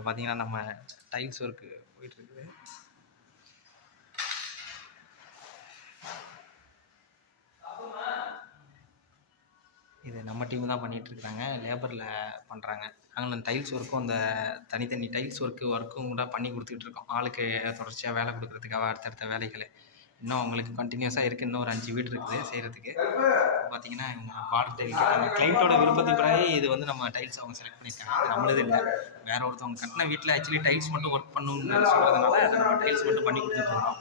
இதில் பார்த்தீங்கன்னா நம்ம டைல்ஸ் ஒர்க்கு போயிட்டுருக்குது. இது நம்ம டீம் தான் பண்ணிகிட்ருக்குறாங்க, லேபரில் பண்ணுறாங்க. நாங்கள் அந்த டைல்ஸ் ஒர்க்கும் அந்த தனித்தனி டைல்ஸ் ஒர்க்கும் கூட பண்ணி கொடுத்துட்ருக்கோம். ஆளுக்கு தொடர்ச்சியாக வேலை கொடுக்குறதுக்காக அடுத்தடுத்த வேலைகள் இன்னும் அவங்களுக்கு கண்டினியூஸாக இருக்குது. இன்னும் ஒரு 5 வீடு இருக்குது செய்கிறதுக்கு. பார்த்தீங்கன்னா இவங்க பார்டர் டைல் கேட்டாங்க. கிளைண்ட்டோட விருப்பத்துக்கு பிறகு இது வந்து நம்ம டைல்ஸ் அவங்க செலக்ட் பண்ணியிருக்காங்க. அது நம்மளது இல்லை, வேறு ஒருத்தவங்க கட்டின வீட்டில் ஆக்சுவலி டைல்ஸ் மட்டும் ஒர்க் பண்ணணும்னு சொல்கிறதுனால அதை நம்ம டைல்ஸ் மட்டும் பண்ணி கொடுத்துட்ருக்கோம்.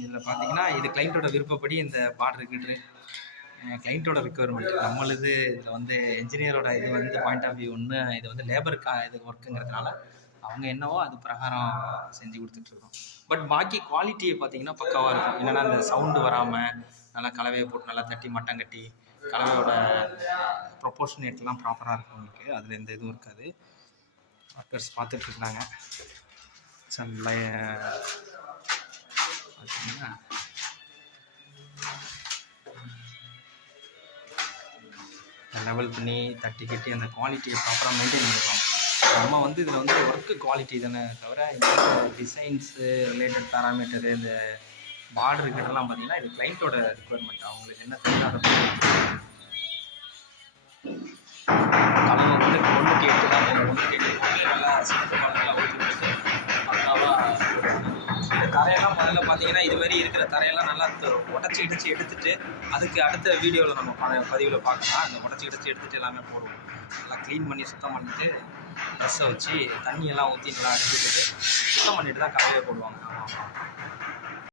இதில் பார்த்தீங்கன்னா இது கிளைண்ட்டோட விருப்பப்படி இந்த பார்டர் கிட்டு கிளைண்ட்டோட ரிக்குவயர்மெண்ட் நம்மளுது. இதில் வந்து என்ஜினியரோட இது வந்து பாயிண்ட் ஆஃப் வியூ ஒன்று, இது வந்து லேபருக்கு இது ஒர்க்குங்கிறதுனால அவங்க என்னவோ அது பிரகாரம் செஞ்சு கொடுத்துட்ருக்கோம். பட் பாக்கி குவாலிட்டியை பார்த்தீங்கன்னா பக்காவாக இருக்கும். என்னென்னா அந்த சவுண்டு வராமல் நல்லா கலவையை போட்டு நல்லா தட்டி மட்டம் கட்டி கலவையோட ப்ரொப்போர்ஷனேட்லாம் ப்ராப்பராக இருக்கும் உங்களுக்கு. அதில் எந்த இதுவும் இருக்காது. ஒர்க்கர்ஸ் பார்த்துட்ருக்குறாங்க. பார்த்தீங்கன்னா லெவல் பண்ணி தட்டி கட்டி அந்த குவாலிட்டியை ப்ராப்பராக மெயின்டைன் பண்ணிடுவாங்க. நம்ம வந்து இதில் வந்து ஒர்க்கு குவாலிட்டி தானே தவிர இந்த டிசைன்ஸு ரிலேட்டட் பேராமீட்டரு இந்த பார்டர் கிட்டலாம் பார்த்தீங்கன்னா இது கிளைண்ட்டோட ரிக்குவயர்மெண்ட். அவங்களுக்கு என்ன தேவையான கலவை வந்து 1:8 தான் போகும். 1:8 நல்லா சிறப்பாக நல்லா ஊற்றிட்டு பக்காவாக இந்த தரையெல்லாம் முதல்ல பார்த்தீங்கன்னா இதுமாரி இருக்கிற தரையெல்லாம் நல்லா உடச்சி இடித்து எடுத்துகிட்டு அதுக்கு அடுத்த வீடியோவில் நம்ம பதிவில் பார்க்கலாம். அந்த உடச்சி இடித்து எடுத்துகிட்டு எல்லாமே போடுவோம். நல்லா க்ளீன் பண்ணி சுத்தம் பண்ணிவிட்டு ப்ரெஷ்ஷை வச்சு தண்ணியெல்லாம் ஊற்றி நல்லா அடிச்சுட்டு சுத்தம் பண்ணிவிட்டு தான் கலவையை போடுவாங்க. ஆமாம்.